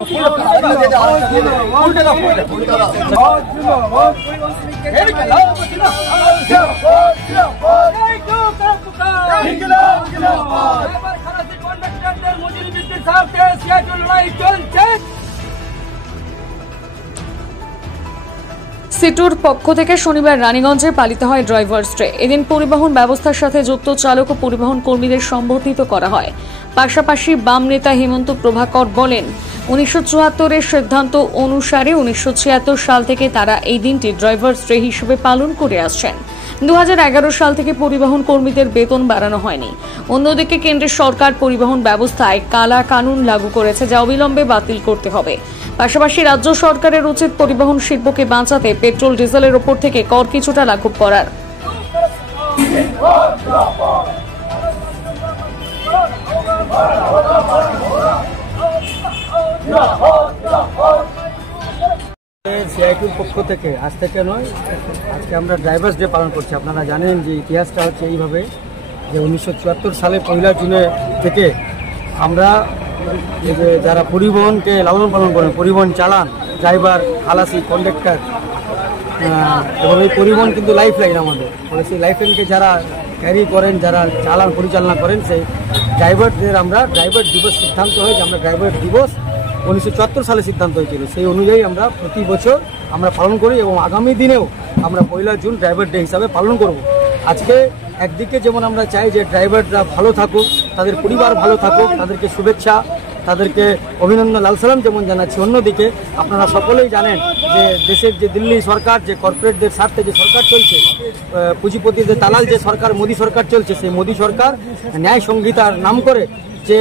সিটুর পক্ষ থেকে শনিবার রানীগঞ্জে পালিত হয় ড্রাইভার্স ডে। এদিন পরিবহন ব্যবস্থার সাথে যুক্ত চালক ও পরিবহন কর্মীদের সম্বোধিত করা হয়। পাশাপাশি বাম নেতা হেমন্ত প্রভাকর বলেন, 1974-এর সিদ্ধান্ত অনুসারে 1976 সাল থেকে তারা এই দিনটি ড্রাইভার্স ডে হিসেবে পালন করে আসছেন। 2011 সাল থেকে পরিবহন কর্মীদের বেতন বাড়ানো হয়নি। অন্যদিকে কেন্দ্রের সরকার পরিবহন ব্যবস্থায় কালা কানুন লাগু করেছে, যা অবিলম্বে বাতিল করতে হবে। পাশাপাশি রাজ্য সরকারের উচিত পরিবহন শিল্পকে বাঁচাতে পেট্রোল ডিজেলের ওপর থেকে কর কিছুটা লাঘব করার। সিআইটির পক্ষ থেকে আজ থেকে নয়, আজকে আমরা ড্রাইভার্স ডে পালন করছি। আপনারা জানেন যে ইতিহাসটা হচ্ছে এইভাবে যে 1974 সালে 1 জুনে থেকে আমরা যারা পরিবহনকে লালন পালন করেন, পরিবহন চালান, ড্রাইভার, খালাসি, কন্ডাক্টর, এবং এই পরিবহন কিন্তু লাইফ লাইন আমাদের। ফলে সেই লাইফ লাইনকে যারা ক্যারি করেন, যারা চালান পরিচালনা করেন, সেই ড্রাইভারদের আমরা ড্রাইভার দিবস সিদ্ধান্ত হয় যে আমরা ড্রাইভার দিবস 1974 সালে সিদ্ধান্ত হয়েছিল, সেই অনুযায়ী আমরা প্রতি বছর আমরা পালন করি এবং আগামী দিনেও আমরা 1 জুন ড্রাইভার ডে হিসাবে পালন করব। আজকে একদিকে যেমন আমরা চাই যে ড্রাইভাররা ভালো থাকুক, তাদের পরিবার ভালো থাকুক, তাদেরকে শুভেচ্ছা, তাদেরকে অভিনন্দন, লাল সালাম যেমন জানাচ্ছি, অন্যদিকে আপনারা সকলেই জানেন যে দেশের যে দিল্লি সরকার, যে কর্পোরেটদের স্বার্থে যে সরকার চলছে, পুঁজিপতিদের দালাল যে সরকার, মোদী সরকার চলছে, সেই মোদী সরকার ন্যায় সংহিতার নাম করে যে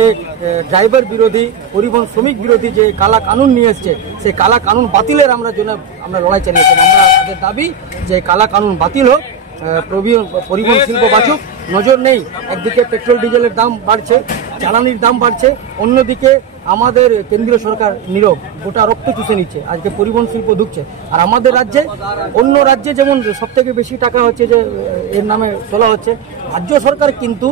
ড্রাইভার বিরোধী, পরিবহন শ্রমিক বিরোধী যে কালা কানুন নিয়ে এসছে, সেই কালা কানুন বাতিলের আমরা লড়াই চালিয়েছি। আমরা তাদের দাবি যে কালা কানুন বাতিল হোক, পরিবহন শিল্প বাঁচুক। নজর নেই, একদিকে পেট্রোল ডিজেলের দাম বাড়ছে, জ্বালানির দাম বাড়ছে, অন্যদিকে আমাদের কেন্দ্রীয় সরকার নীরব, গোটা রক্ত চুষে নিচ্ছে। আজকে পরিবহন শিল্প ঢুকছে, আর আমাদের রাজ্যে, অন্য রাজ্যে যেমন সবথেকে বেশি টাকা হচ্ছে যে এর নামে তোলা হচ্ছে, রাজ্য সরকার কিন্তু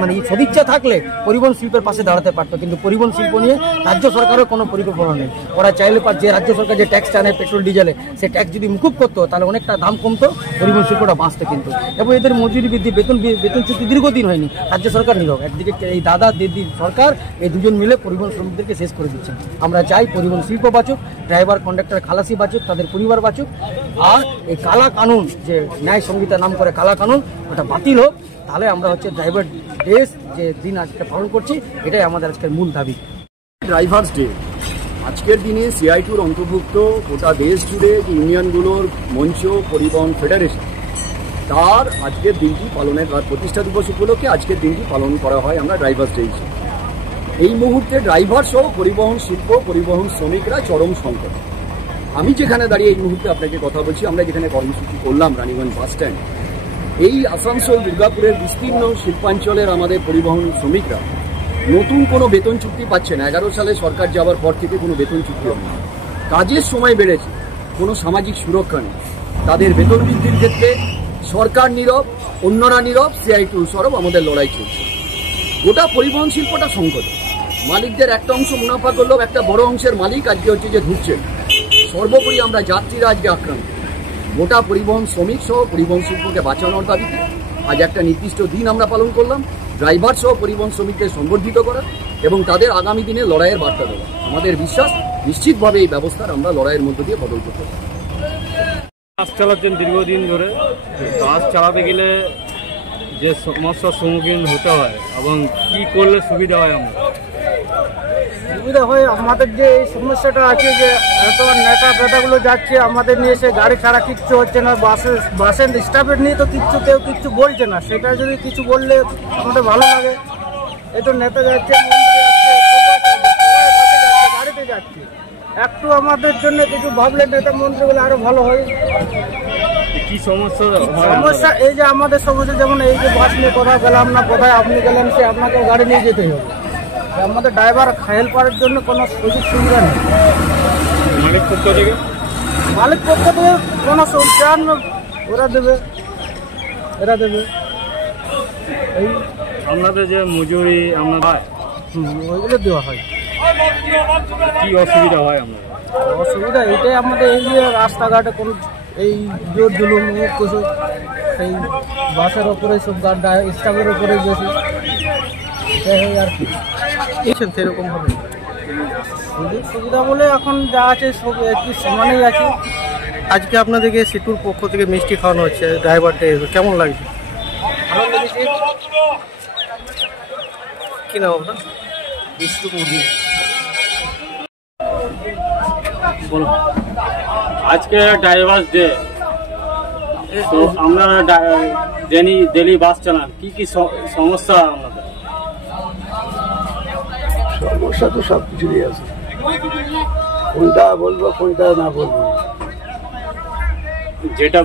মানে সদিচ্ছা থাকলে পরিবহন শিল্পের পাশে দাঁড়াতে পারতো, কিন্তু পরিবহন শিল্প নিয়ে রাজ্য সরকারের কোনো পরিকল্পনা নেই। ওরা চাইলে যে রাজ্য সরকার যে ট্যাক্স টানে পেট্রোল ডিজেলে, সেই ট্যাক্স যদি মুকুব করতো তাহলে অনেকটা দাম কমতো, পরিবহন শিল্পটা বাঁচতো কিন্তু। এবং এদের মজুরি বৃদ্ধি, বেতন চুক্তি দীর্ঘদিন হয়নি, রাজ্য সরকার নীরব। একদিকে এই দাদা দিদি সরকার, এই দুজন মিলে পরিবহন শ্রমিকদেরকে শেষ করে দিচ্ছে। আমরা চাই পরিবহন শিল্প বাঁচুক, ড্রাইভার, কন্ডাক্টর, খালাসি বাঁচুক, তাদের পরিবার বাঁচুক, আর এই কালা কানুন যে ন্যায় সংহিতার নাম করে কালা কানুন, ওটা বাতিল হোক। তাহলে আমরা হচ্ছে ড্রাইভার ডে যে দিন আজকে পালন করছি, এটাই আমাদের আজকের মূল দাবি। ড্রাইভার্স ডে আজকের দিনে সিআইটির অন্তর্ভুক্ত গোটা দেশ জুড়ে যে ইউনিয়নগুলোর মঞ্চ, পরিবহন ফেডারেশন, তার আজকের দিনটি পালনের প্রতিষ্ঠা দিবস উপলক্ষে আজকের দিনটি পালন করা হয় আমরা ড্রাইভার্স ডে হিসেবে। এই মুহূর্তে ড্রাইভার সহ পরিবহন শিল্প, পরিবহন শ্রমিকরা চরম সংকট। আমি যেখানে দাঁড়িয়ে এই মুহূর্তে আপনাকে কথা বলছি, আমরা যেখানে কর্মসূচি করলাম রানীগঞ্জ বাস স্ট্যান্ড, এই আসানসোল দুর্গাপুরের বিস্তীর্ণ শিল্পাঞ্চলের আমাদের পরিবহন শ্রমিকরা নতুন কোনো বেতন চুক্তি পাচ্ছে না। 11 সালে সরকার যাওয়ার পর থেকে কোনো বেতন চুক্তি হবে না, কাজের সময় বেড়েছে, কোনো সামাজিক সুরক্ষা নেই। তাদের বেতন বৃদ্ধির ক্ষেত্রে সরকার নীরব, অন্যরা নীরব, সিআইটি সরব, আমাদের লড়াই চলছে। গোটা পরিবহন শিল্পটা সংকট, মালিকদের একটা অংশ মুনাফা করলেও একটা বড় অংশের মালিক আজকে হচ্ছে যে ঢুকছেন। সর্বোপরি আমরা যাত্রীরা আজকে আক্রান্ত। গোটা পরিবহন শ্রমিক সহ পরিবহন শিল্পকে বাঁচানোর দাবিতে আজ একটা নির্দিষ্ট দিন আমরা পালন করলাম, ড্রাইভার সহ পরিবহন শ্রমিকদের সংবর্ধিত করা এবং তাদের আগামী দিনে লড়াইয়ের বার্তা দেওয়া। আমাদের বিশ্বাস নিশ্চিতভাবে এই ব্যবস্থার আমরা লড়াইয়ের মধ্য দিয়ে বদল করতে পারি। বাস চালাচ্ছেন দীর্ঘদিন ধরে, বাস চালাতে গেলে যে সমস্যার সম্মুখীন হতে হয় এবং কি করলে সুবিধা হয়? সুবিধা হয় আমাদের যে এই সমস্যাটা আছে যে এত নেতা ফেতাগুলো যাচ্ছে আমাদের নিয়ে, সে গাড়ি ছাড়া কিচ্ছু হচ্ছে না, বাসের স্টাফের নিয়ে তো কেউ কিচ্ছু বলছে না। সেটা যদি কিছু বললে আমাদের ভালো লাগে। এই তো নেতা যাচ্ছে, মন্ত্রী যাচ্ছে, গাড়িতে যাচ্ছে, একটু আমাদের জন্য কিছু ভাবলে নেতা মন্ত্রীগুলো আরো ভালো হয়। কি সমস্যা? এই যে আমাদের সমস্যা, যেমন এই যে বাস নিয়ে কোথাও গেলাম না, কোথায় আপনি গেলেন, সে আপনাকে গাড়ি নিয়ে যেতেই হবে। আমাদের ড্রাইভার হেল্পারের জন্য কোনো সুযোগ সুবিধা নেই। মালিক পক্ষ থেকে কোনো চান ওরা দেবে। এই আপনাদের যে মজুরি ওইগুলো দেওয়া হয়। কি অসুবিধা হয় আমরা? অসুবিধা এটাই আমাদের, এই যে রাস্তাঘাটে কোনো এই জোর জুলুম কিছু, এই বাসের ওপরে সব গাড্ডা, স্টাফের ওপরে বেশি, এটাই আর কি সেরকম হবে। সুযোগ সুবিধা বলে এখন যা আছে সব একই সমানেই আছে। আজকে আপনাদেরকে সিটুর পক্ষ থেকে মিষ্টি খাওয়ানো হচ্ছে, ড্রাইভারটা কেমন লাগছে? ভালো লেগেছে। কি নাম আপনার? বিষ্ণু মুদি। বলো, আজকে ড্রাইভার্স ডে, তো আপনারা ডেলি বাস চালান, কি কি সমস্যা আপনাদের? সমস্যা তো সব কিছুরই আছে, কোনটা বলবো কোনটা না বলবো। যেটা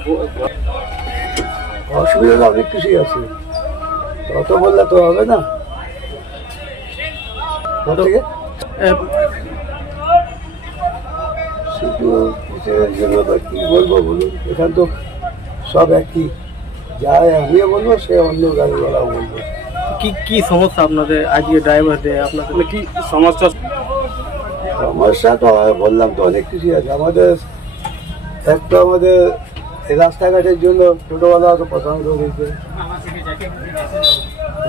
অসুবিধা অনেক কিছুই আছে, তত বললে তো হবে না। শুধু কিসের জন্য বা কি বলবো বলুন, এখান তো সব একই, যাই আমিও বলবো সে অন্য গাড়িওয়ালাও বলবো। কি কি সমস্যা আপনাদের আজকে ড্রাইভারদের? আপনাদের কি সমস্যা? সমস্যা তো বললাম তো অনেক কিছুই আছে আমাদের। একটা আমাদের এই রাস্তাঘাটের জন্য টোটোওয়ালা তো প্রধানত হয়েছে,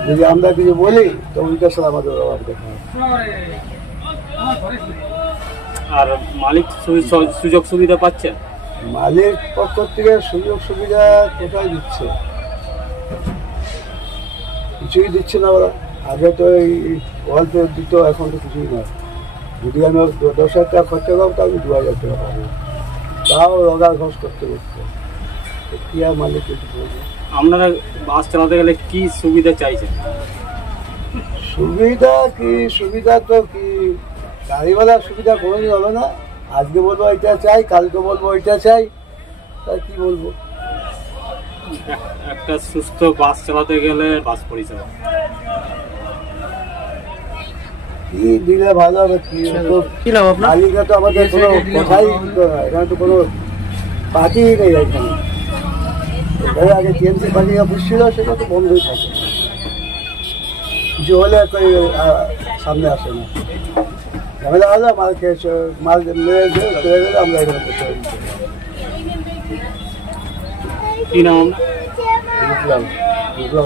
যদি আমরা কিছু বলি তো উল্টার সাথে আমাদের ব্যবহার দেখা হয়। আর মালিক সুযোগ সুবিধা পাচ্ছেন? মালিক পক্ষ থেকে সুযোগ সুবিধা কোথায় দিচ্ছে? কিছুই দিচ্ছে না ওরা। আগে তো এই অল্প দিত, এখন তো কিছুই নয়। যদি আমি 10,000 টাকা খরচা করবো তো আমি 2,000 টাকা পাবো, তাও রোগা ঘোষ করতে করতে কি আর মালিক কিছু বলবো। আপনারা বাস চালাতে গেলে কি সুবিধা চাইছেন? সুবিধা কি, সুবিধা তো কি, গাড়িওয়ালার সুবিধা কোনোদিন হবে না। আজকে বলবো এটা চাই, কালকে বলবো ওইটা চাই, তাই কি বলবো। একটা সুস্থ বাস চালাতে গেলে বাস পরিষেবা কি দিলে ভালো হবে? কি নাম আপনার? মালিকা তো আমাদের কোনো কথাই এখানে তো কোনো পার্টি নেই। এখানে আগে টিএমসি পার্টি অফিস ছিল, সেটা তো বন্ধই থাকে, কিছু হলে সামনে আসে না। ঝামেলা হলে মালকে মাল নিয়ে চলে গেলে আমরা এখানে বসে কি নাম? বুঝলাম বুঝলাম।